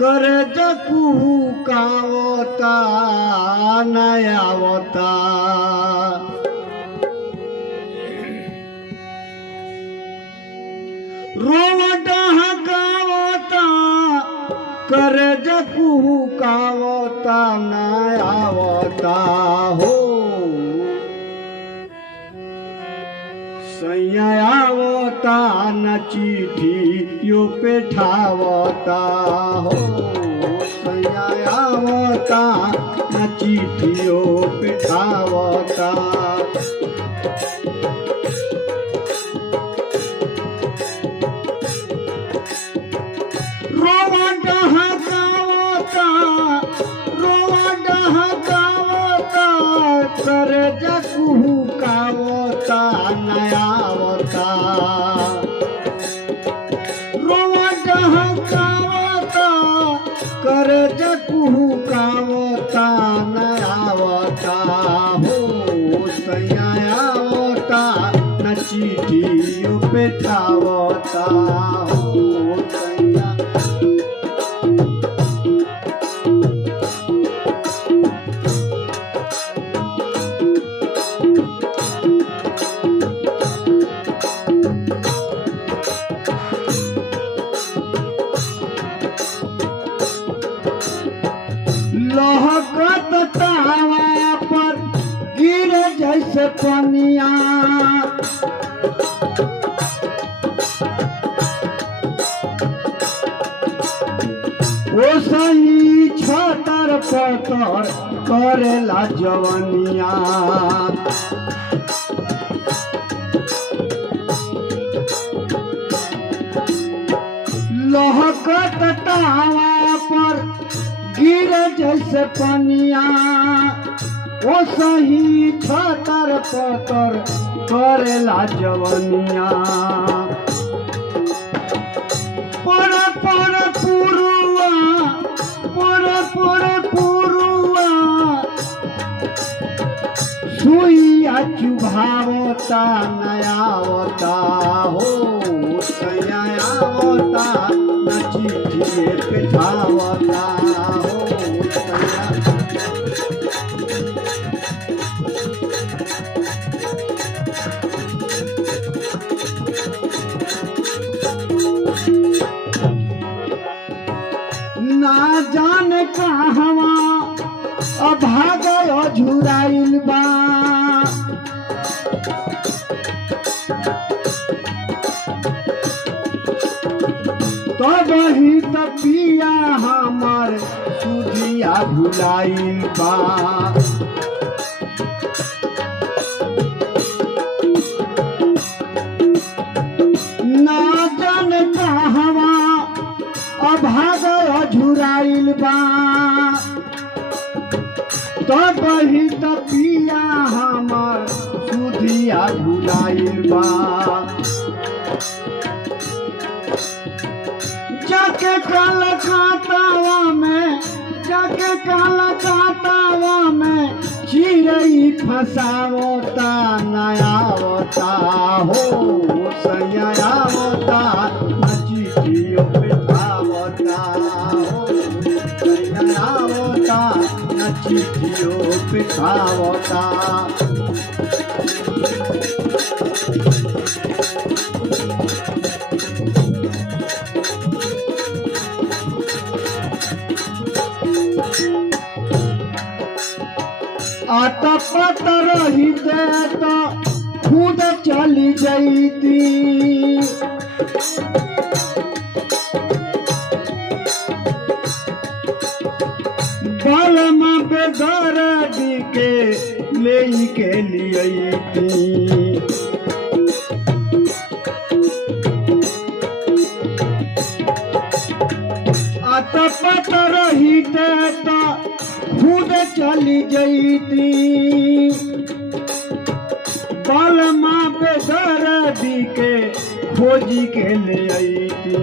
करज कुहुकावता नयावता रोवट हकावता करज कुहुकावता नयावता हो सैयावता न चिठी यो पेठावता हो सैयावता न चिठी यो पेठावता रोवट हकावता करज कुहुकावता नयावता रोवट हकावता करज कुहुकावता नयावता हो सयावता न चिठी पेठावता हो सया लहकत तावा पर गिर जैसे पनिया ओ सही छतर पतर करेला जवनिया लहकत तावा पर गिर जैसे पनिया ओ सही छतर पतर करेला जवनिया पर पर पुरुआ सुइया चुभावता नयावता हो सयावता न चिठी पेठावता हो ना जाने कहवा अभाग झुराइल बा तब ही तपिया हमार सुधिया भुलाइल बा ना जाने कहवा अभाग झुराइल बा तब ही तपिया हमार सुधिया भुलाइल बा जाके काला काटावा में चिड़ई फसावता नयावता हो सयावता न चिठियो पेठावता हो सयावता न चिठियो पेठावता आता पता रही तो खुद चली जाती बलमा बेदर्दी के ले के लिए आता पता रही तो खुद चली जाती बलमा बेदर्दी के खोजी के ले आईती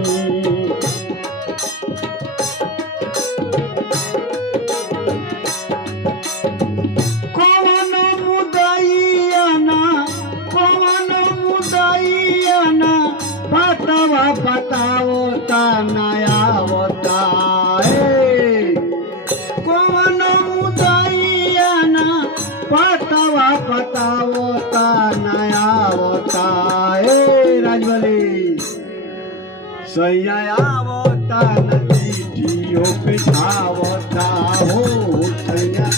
कौन मुदाइया ना बताओ ता नया होता है सैयावता न चिट्ठियों पे धावता हो सैया।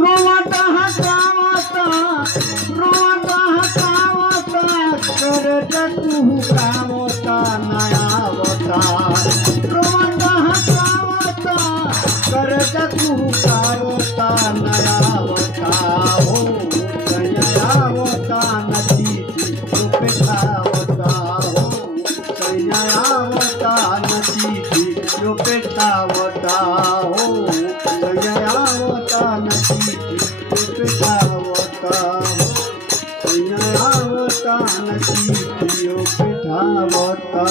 रोवता हकावता कर कुहुकावता नयावता। रोवता हकावता कर कुहुकावता नयावता हो सैयावता न चिट्ठियों पे धावता हो सैयावता न चिट्ठियों पे धावता हो सैयावता न चिट्ठियों पे धावता हो सैयावता न चिट्ठियों पे धावता।